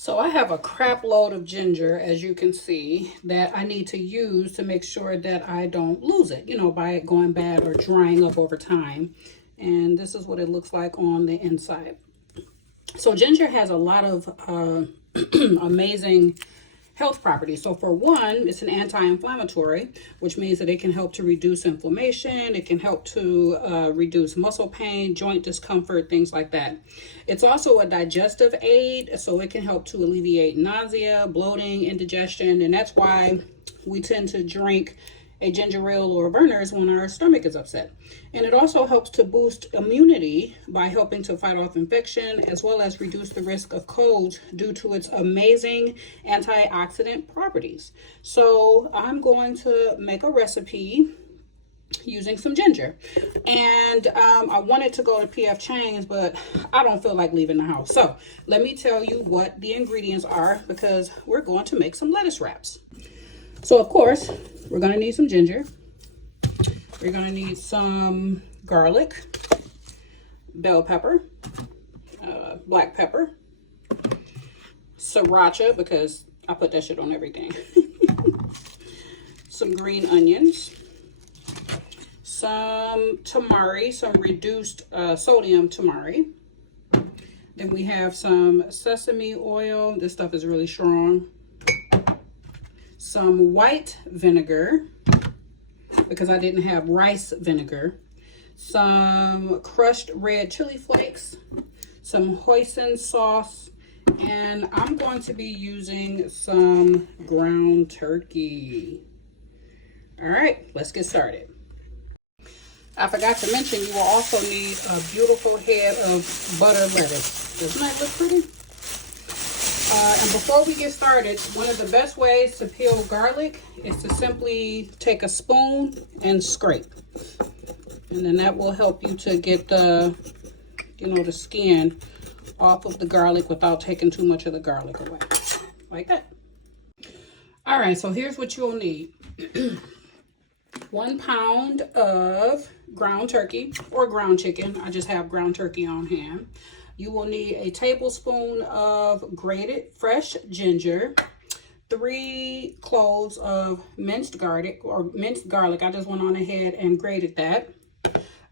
So I have a crap load of ginger, as you can see, that I need to use to make sure that I don't lose it, by it going bad or drying up over time. And this is what it looks like on the inside. So ginger has a lot of amazing health properties. So for one, it's an anti-inflammatory, which means that it can help to reduce inflammation. It can help to reduce muscle pain, joint discomfort, things like that. It's also a digestive aid, so it can help to alleviate nausea, bloating, indigestion, and that's why we tend to drink a ginger ale or Verner's when our stomach is upset. And it also helps to boost immunity by helping to fight off infection as well as reduce the risk of colds due to its amazing antioxidant properties. So I'm going to make a recipe using some ginger. And I wanted to go to P.F. Chang's, but I don't feel like leaving the house. So let me tell you what the ingredients are, because we're going to make some lettuce wraps. So of course, we're going to need some ginger. We're going to need some garlic, bell pepper, black pepper, sriracha, because I put that shit on everything. Some green onions, some tamari, some reduced sodium tamari. Then we have some sesame oil. This stuff is really strong. Some white vinegar, because I didn't have rice vinegar. Some crushed red chili flakes, some hoisin sauce, and I'm going to be using some ground turkey. All right, let's get started. I forgot to mention, you will also need a beautiful head of butter lettuce. Doesn't that look pretty? And before we get started, one of the best ways to peel garlic is to simply take a spoon and scrape. And then that will help you to get the, the skin off of the garlic without taking too much of the garlic away. Like that. All right, so here's what you'll need. 1 pound of ground turkey or ground chicken. I just have ground turkey on hand. You will need a tablespoon of grated fresh ginger, 3 cloves of minced garlic. I just went on ahead and grated that.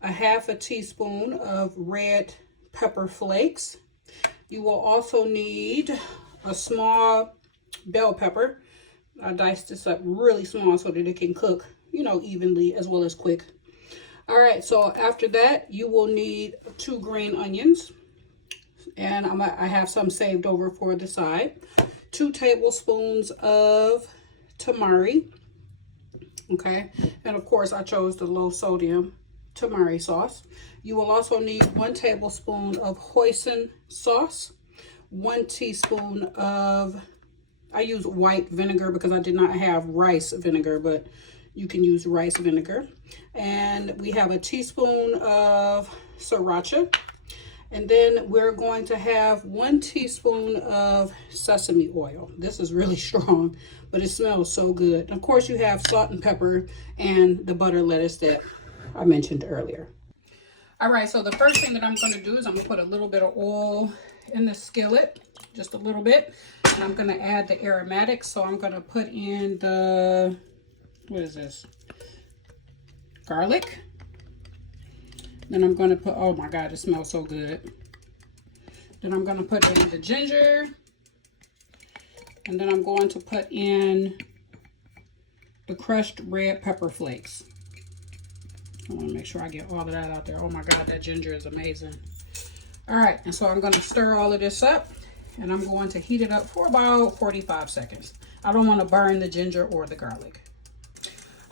A half a teaspoon of red pepper flakes. You will also need a small bell pepper. I diced this up really small so that it can cook, evenly as well as quick. All right, so after that, you will need 2 green onions. And I have some saved over for the side. 2 tablespoons of tamari. Okay. And of course, I chose the low sodium tamari sauce. You will also need 1 tablespoon of hoisin sauce. 1 teaspoon of, I use white vinegar because I did not have rice vinegar, but you can use rice vinegar. And we have a teaspoon of sriracha. And then we're going to have 1 teaspoon of sesame oil. This is really strong, but it smells so good. And of course, you have salt and pepper and the butter lettuce that I mentioned earlier. All right, so the first thing that I'm going to do is I'm going to put a little bit of oil in the skillet, just a little bit. And I'm going to add the aromatics. So I'm going to put in the, what is this? Garlic. Then I'm going to put, oh my God, it smells so good. Then I'm going to put in the ginger. And then I'm going to put in the crushed red pepper flakes. I want to make sure I get all of that out there. Oh my God, that ginger is amazing. All right, and so I'm going to stir all of this up. And I'm going to heat it up for about 45 seconds. I don't want to burn the ginger or the garlic.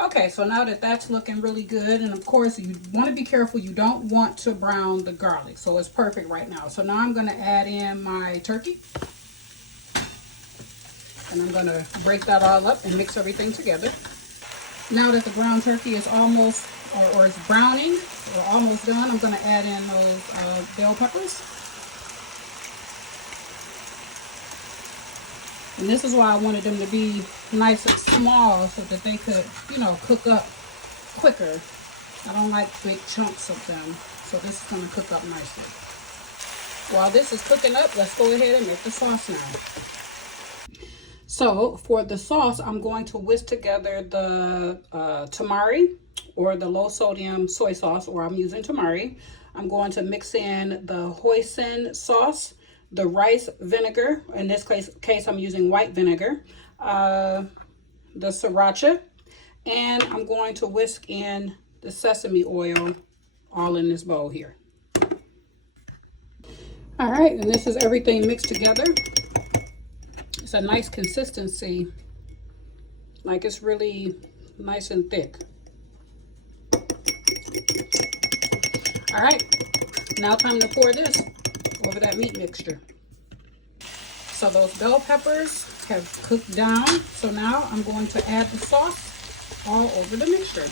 Okay, so now that that's looking really good, and of course you want to be careful, you don't want to brown the garlic, so it's perfect right now. So now I'm going to add in my turkey, and I'm going to break that all up and mix everything together. Now that the ground turkey is almost, or it's browning, or almost done, I'm going to add in those bell peppers. And this is why I wanted them to be nice and small so that they could, cook up quicker. I don't like big chunks of them, so this is going to cook up nicely. While this is cooking up, let's go ahead and make the sauce now. So for the sauce, I'm going to whisk together the tamari, or the low sodium soy sauce, or I'm using tamari. I'm going to mix in the hoisin sauce, the rice vinegar. In this case I'm using white vinegar, the sriracha, and I'm going to whisk in the sesame oil all in this bowl here. All right, and this is everything mixed together. It's a nice consistency, like it's really nice and thick. All right, now time to pour this over that meat mixture. So those bell peppers have cooked down. So now I'm going to add the sauce all over the mixture.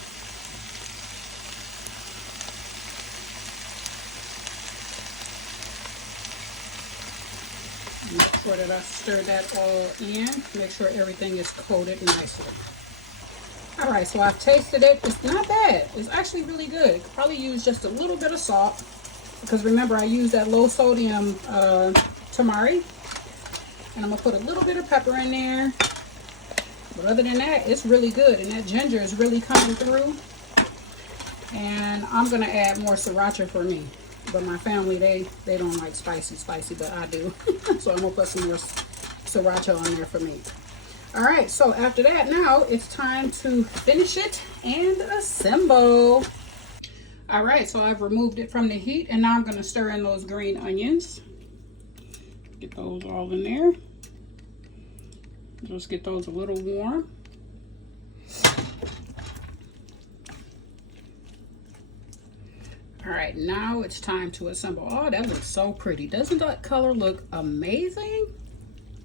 Make sure that I stir that all in. Make sure everything is coated nicely. All right, so I've tasted it. It's not bad. It's actually really good. Could probably use just a little bit of salt, because remember I used that low sodium tamari. And I'm gonna put a little bit of pepper in there. But other than that, it's really good. And that ginger is really coming through. And I'm gonna add more sriracha for me. But my family, they don't like spicy, but I do. So I'm gonna put some more sriracha on there for me. All right, so after that, now it's time to finish it and assemble. All right, so I've removed it from the heat, and now I'm gonna stir in those green onions. Get those all in there. Just get those a little warm. All right, now it's time to assemble. Oh, that looks so pretty. Doesn't that color look amazing?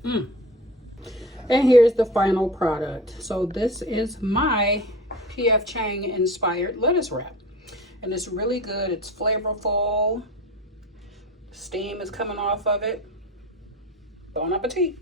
And here's the final product. So this is my P.F. Chang inspired lettuce wrap. And it's really good. It's flavorful. Steam is coming off of it. Bon appetit.